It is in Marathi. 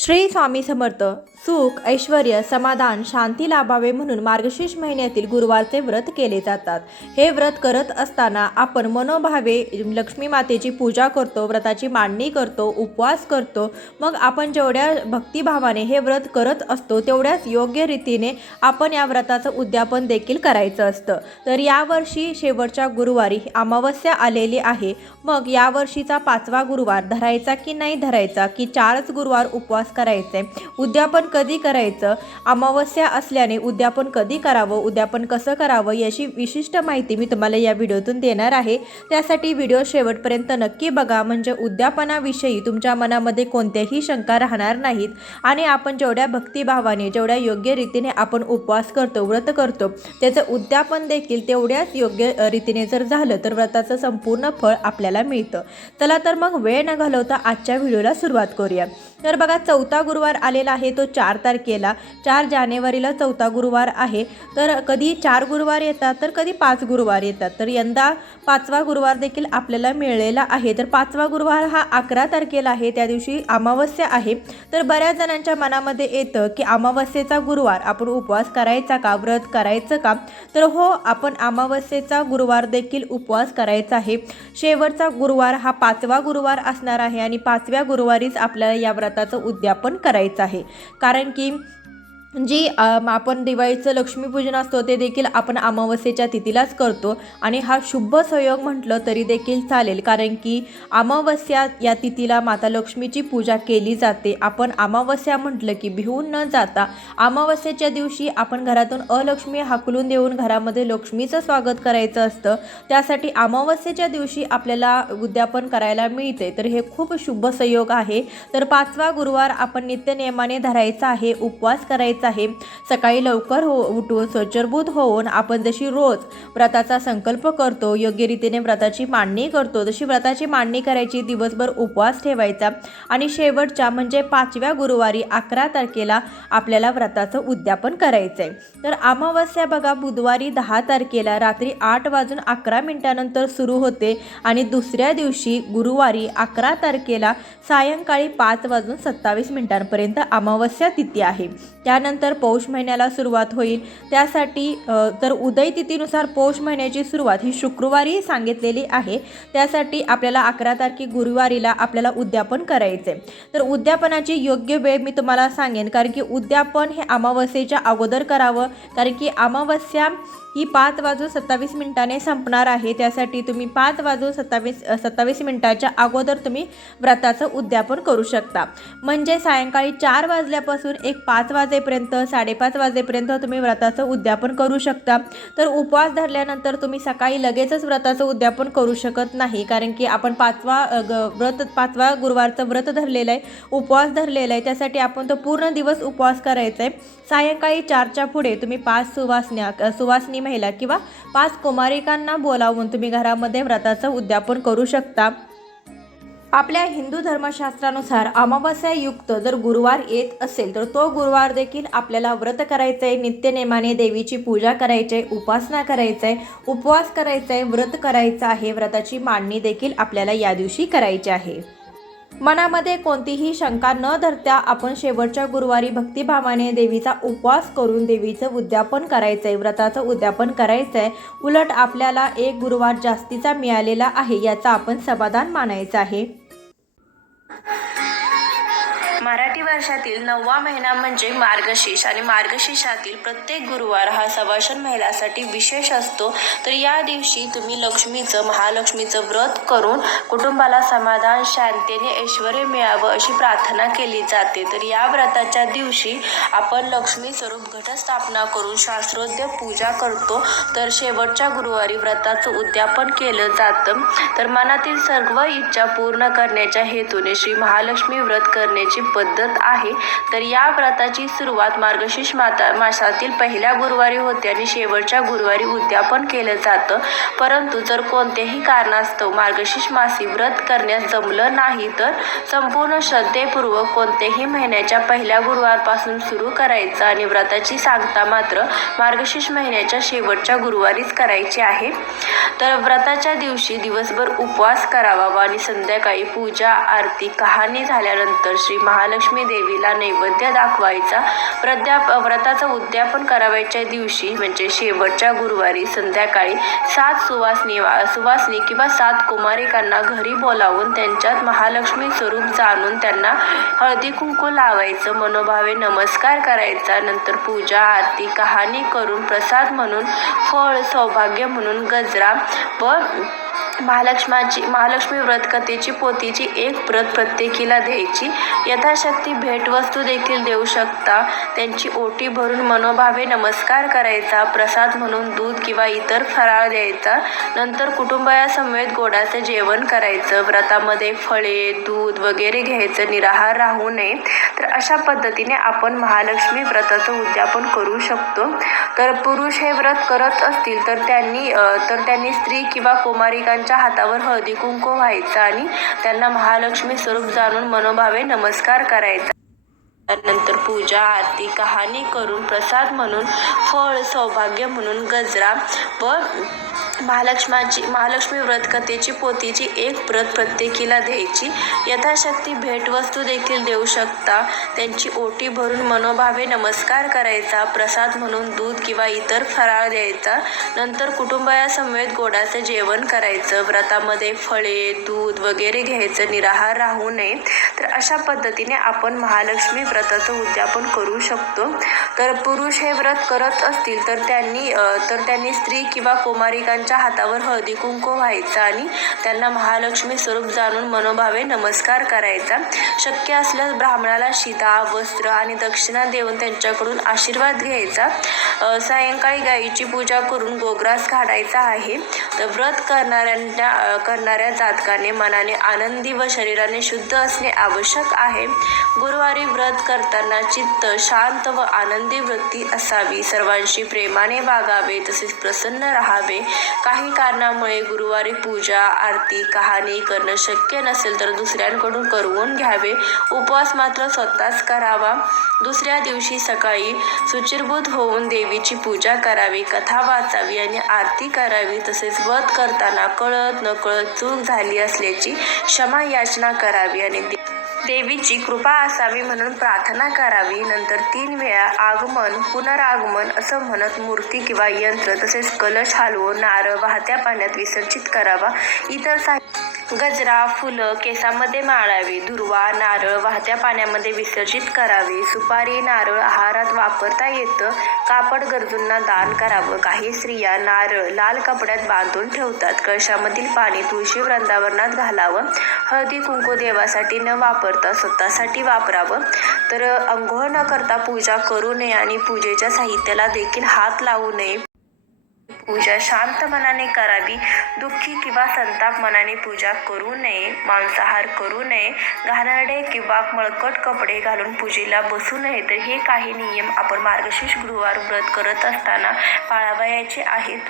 श्री स्वामी समर्थ सुख ऐश्वर समाधान शांती लाभावे म्हणून मार्गशीर्ष महिन्यातील गुरुवारचे व्रत केले जातात. हे व्रत करत असताना आपण मनोभावे लक्ष्मी मातेची पूजा करतो व्रताची मांडणी करतो उपवास करतो. मग आपण जेवढ्या भक्तिभावाने हे व्रत करत असतो तेवढ्याच योग्य रीतीने आपण या व्रताचं उद्यापन देखील करायचं असतं. तर यावर्षी शेवटच्या गुरुवारी अमावस्या आलेली आहे. मग यावर्षीचा पाचवा गुरुवार धरायचा की नाही धरायचा की चारच गुरुवार उपवास करायचे. उद्यापन कधी करायचं? अमावस्या असल्याने उद्यापन कधी करावं? उद्यापन कसं करावं? याची विशिष्ट माहिती मी तुम्हाला या व्हिडिओतून देणार आहे. त्यासाठी व्हिडिओ शेवटपर्यंत नक्की बघा. म्हणजे उद्यापनाविषयी तुमच्या मनामध्ये कोणत्याही शंका राहणार नाहीत. आणि आपण जेवढ्या भक्तिभावाने जेवढ्या योग्य रीतीने आपण उपवास करतो व्रत करतो त्याचं उद्यापन देखील तेवढ्याच योग्य रीतीने जर झालं तर व्रताचं संपूर्ण फळ आपल्याला मिळतं. चला तर मग वेळ न घालवता आजच्या व्हिडिओला सुरुवात करूया. तर बघा चौ चौथा गुरुवार आलेला आहे तो चार तारखेला. चार जानेवारीला चौथा गुरुवार आहे. तर कधी चार गुरुवार येतात तर कधी पाच गुरुवार येतात. तर यंदा पाचवा गुरुवार देखील आपल्याला मिळलेला आहे. तर पाचवा गुरुवार हा अकरा तारखेला आहे त्या दिवशी अमावस्या आहे. तर बऱ्याच जणांच्या मनामध्ये येतं की अमावस्येचा गुरुवार आपण उपवास करायचा का व्रत करायचं का? तर हो आपण अमावस्येचा गुरुवार देखील उपवास करायचा आहे. शेवटचा गुरुवार हा पाचवा गुरुवार असणार आहे आणि पाचव्या गुरुवारीच आपल्याला या व्रताचं उद्यापन करायचं आहे. कारण की म्हणजे, जी आपण दिवाळीचं लक्ष्मीपूजन असतो ते देखील आपण अमावस्येच्या तिथीलाच करतो. आणि हा शुभ संयोग म्हटलं तरी देखील चालेल कारण की अमावस्या या तिथीला माता लक्ष्मीची पूजा केली जाते. आपण अमावस्या म्हटलं की भिवून न जाता अमावस्येच्या दिवशी आपण घरातून अलक्ष्मी हाकलून देऊन घरामध्ये लक्ष्मीचं स्वागत करायचं असतं. त्यासाठी अमावस्येच्या दिवशी आपल्याला उद्यापन करायला मिळते. तर हे खूप शुभ संयोग आहे. तर पाचवा गुरुवार आपण नित्यनियमाने धरायचा आहे उपवास करायचा आहे. सकाळी लवकर हो उठून स्वच्छरभूत होऊन आपण जशी रोज व्रताचा संकल्प करतो योग्य रीतीने व्रताची मांडणी करतो तशी व्रताची मांडणी करायची दिवसभर उपवास ठेवायचा. आणि शेवटच्या म्हणजे पाचव्या गुरुवारी अकरा तारखेला आपल्याला व्रताचं उद्यापन करायचं आहे तर अमावस्या बघा बुधवारी दहा तारखेला रात्री आठ वाजून अकरा मिनिटानंतर सुरू होते आणि दुसऱ्या दिवशी गुरुवारी अकरा तारखेला सायंकाळी पाच वाजून सत्तावीस मिनिटांपर्यंत अमावस्या तिथी आहे. त्यानंतर पौष महिन्याला सुरुवात होईल. त्यासाठी तर उदय तिथीनुसार पौष महिन्याची सुरुवात ही शुक्रवारी सांगितलेली आहे. त्यासाठी आपल्याला अकरा तारखे गुरुवारीला आपल्याला उद्यापन करायचे तर उद्यापनाची योग्य वेळ मी तुम्हाला सांगेन कारण की उद्यापन हे अमावस्येच्या अगोदर करावं कारण की अमावस्या ही पाच वाजून सत्तावीस मिनिटाने संपणार आहे. त्यासाठी तुम्ही पाच वाजून सत्तावीस सत्तावीस मिनिटाच्या अगोदर तुम्ही व्रताचं उद्यापन करू शकता. म्हणजे सायंकाळी चार वाजल्यापासून एक पाच वाजेपर्यंत साडेपाच वाजेपर्यंत तुम्ही व्रताचं उद्यापन करू शकता. तर उपवास धरल्यानंतर तुम्ही सकाळी लगेचच व्रताचं उद्यापन करू शकत नाही. कारण की आपण पाचवा ग- व्रत पाचवा गुरुवारचं व्रत धरलेलं आहे उपवास धरलेला आहे. त्यासाठी आपण तो पूर्ण दिवस उपवास करायचा आहे. सायंकाळी चारच्या पुढे तुम्ही पाच सुवासण्या सुवासनी सुवासनी महिला किंवा पाच कुमारिकांना बोलावून तुम्ही घरामध्ये व्रताचं उद्यापन करू शकता. आपल्या हिंदू धर्मशास्त्रानुसार अमावस्यायुक्त जर गुरुवार येत असेल तर तो गुरुवार देखील आपल्याला व्रत करायचं आहे नित्यनेमाने देवीची पूजा करायची आहे उपासना करायचं आहे उपवास करायचा आहे व्रत करायचं आहे व्रताची मांडणी देखील आपल्याला या दिवशी करायची आहे. मनामध्ये कोणतीही शंका न धरता आपण शेवटच्या गुरुवारी भक्तिभावाने देवीचा उपवास करून देवीचं उद्यापन करायचं आहे व्रताचं उद्यापन करायचं आहे उलट आपल्याला एक गुरुवार जास्तीचा मिळालेला आहे याचा आपण समाधान मानायचं आहे. मराठी वर्षातील नववा महिना म्हणजे मार्गशीर्ष आणि मार्गशीर्षातील प्रत्येक गुरुवार हा सवाशन महिलासाठी विशेष असतो. तर या दिवशी तुम्ही लक्ष्मीचं महालक्ष्मीचं व्रत करून कुटुंबाला समाधान शांतीने ऐश्वर मिळावं अशी प्रार्थना केली जाते. तर या व्रताच्या दिवशी आपण लक्ष्मी स्वरूप घटस्थापना करून शास्त्रोद्य पूजा करतो. तर शेवटच्या गुरुवारी व्रताचं उद्यापन केलं जातं. तर मनातील सर्व इच्छा पूर्ण करण्याच्या हेतूने श्री महालक्ष्मी व्रत करण्याची पद्धत आहे. तर या व्रताची सुरुवात मार्गशीर्ष माता मासातील पहिल्या गुरुवारी होते आणि शेवटच्या गुरुवारी उद्यापन केलं जातं. परंतु जर कोणत्याही कारणास्तव मार्गशीर्ष मासी व्रत करण्यास जमलं नाही तर संपूर्ण श्रद्धेपूर्वक कोणत्याही महिन्याच्या पहिल्या गुरुवारपासून सुरू करायचं आणि व्रताची सांगता मात्र मार्गशीर्ष महिन्याच्या शेवटच्या गुरुवारीच करायची आहे. तर व्रताच्या दिवशी दिवसभर उपवास करावा आणि संध्याकाळी पूजा आरती कहाणी झाल्यानंतर श्री महालक्ष्मी देवीला नैवेद्य दाखवायचा. प्रद्याप व्रताचं उद्यापन करावायच्या दिवशी म्हणजे शेवटच्या गुरुवारी संध्याकाळी सात सुवासनी सुवासनी किंवा सात कुमारिकांना घरी बोलावून त्यांच्यात महालक्ष्मी स्वरूप जाणून त्यांना हळदी कुंकू लावायचं मनोभावे नमस्कार करायचा नंतर पूजा आरती कहाणी करून प्रसाद म्हणून फळ सौभाग्य म्हणून गजरा व महालक्ष्माची महालक्ष्मी व्रत कथेची पोथीची एक प्रत प्रत्येकीला द्यायची. यथाशक्ती भेटवस्तू देखील देऊ शकता. त्यांची ओटी भरून मनोभावे नमस्कार करायचा प्रसाद म्हणून दूध किंवा इतर फराळ द्यायचा नंतर कुटुंबासमवेत गोडाचं जेवण करायचं व्रतामध्ये फळे दूध वगैरे घ्यायचं निराहार राहू नये. तर अशा पद्धतीने आपण महालक्ष्मी व्रताचं उद्यापन करू शकतो. तर पुरुष हे व्रत करत असतील तर त्यांनी तर त्यांनी स्त्री किंवा त्यांच्या हातावर हळदी कुंकू व्हायचा आणि त्यांना महालक्ष्मी स्वरूप जाणून मनोभावे नमस्कार करायचा. नंतर पूजा आरती कहाणी करून प्रसाद म्हणून फळ सौभाग्य म्हणून गजरा व महालक्ष्माची महालक्ष्मी व्रत कथेची पोथीची एक प्रत प्रत्येकीला द्यायची. यथाशक्ती भेटवस्तू देखील देऊ शकता. त्यांची ओटी भरून मनोभावे नमस्कार करायचा प्रसाद म्हणून दूध किंवा इतर फराळ द्यायचा नंतर कुटुंबासमवेत गोडाचं जेवण करायचं व्रतामध्ये फळे दूध वगैरे घ्यायचं निराहार राहू नये. तर अशा पद्धतीने आपण महालक्ष्मी व्रताचं उद्यापन करू शकतो. तर पुरुष हे व्रत करत असतील तर त्यांनी तर त्यांनी स्त्री किंवा त्यांच्या हातावर हळदी कुंकू व्हायचा आणि त्यांना महालक्ष्मी स्वरूप जाणून मनोभावे नमस्कार करायचा. शक्य असल्यास ब्राह्मणाला शिदा वस्त्र आणि दक्षिणा देऊन त्यांच्याकडून आशीर्वाद घ्यायचा. सायंकाळी गायीची पूजा करून गोग्रास काढायचा आहे. तर व्रत करणाऱ्यांना करणाऱ्या जातकाने मनाने आनंदी व शरीराने शुद्ध असणे आवश्यक आहे. गुरुवारी व्रत करताना चित्त शांत व आनंदी वृत्ती असावी. सर्वांशी प्रेमाने वागावे तसेच प्रसन्न राहावे. काही कारणामुळे गुरुवारी पूजा आरती कहाणी करणं शक्य नसेल तर दुसऱ्यांकडून करवून घ्यावे. उपवास मात्र स्वतःच करावा. दुसऱ्या दिवशी सकाळी सुचिरभूत होऊन देवीची पूजा करावी कथा वाचावी आणि आरती करावी. तसेच वध करताना कळत नकळत चूक झाली असल्याची क्षमा याचना करावी आणि देवीची कृपा असावी म्हणून प्रार्थना करावी. नंतर तीन वेळा आगमन पुनरागमन असं म्हणत मूर्ती किंवा यंत्र तसेच कलश हलवून नारळ वाहत्या पाण्यात विसर्जित करावा. इतर साहित्य गजरा फुलं केसामध्ये माळावी दुर्वा नारळ वाहत्या पाण्यामध्ये विसर्जित करावे. सुपारी नारळ आहारात वापरता येतं. कापड गरजूंना दान करावं. काही स्त्रिया नारळ लाल कपड्यात बांधून ठेवतात. कळशामधील पाणी तुळशी वृंदावनात घालावं. हळदी कुंकू देवासाठी न वापरता स्वतःसाठी वापरावं. तर अंघोळ न करता पूजा करू नये आणि पूजेच्या साहित्याला देखील हात लावू नये. पूजा शांत मनाने करावी. दुःखी किंवा संताप मनाने पूजा करू नये. मांसाहार करू नये. घाणेरडे किंवा मळकट कपडे घालून पूजेला बसू नये. तर हे काही नियम आपण मार्गशीर्ष गुरुवार व्रत करत असताना पाळावयाचे आहेत.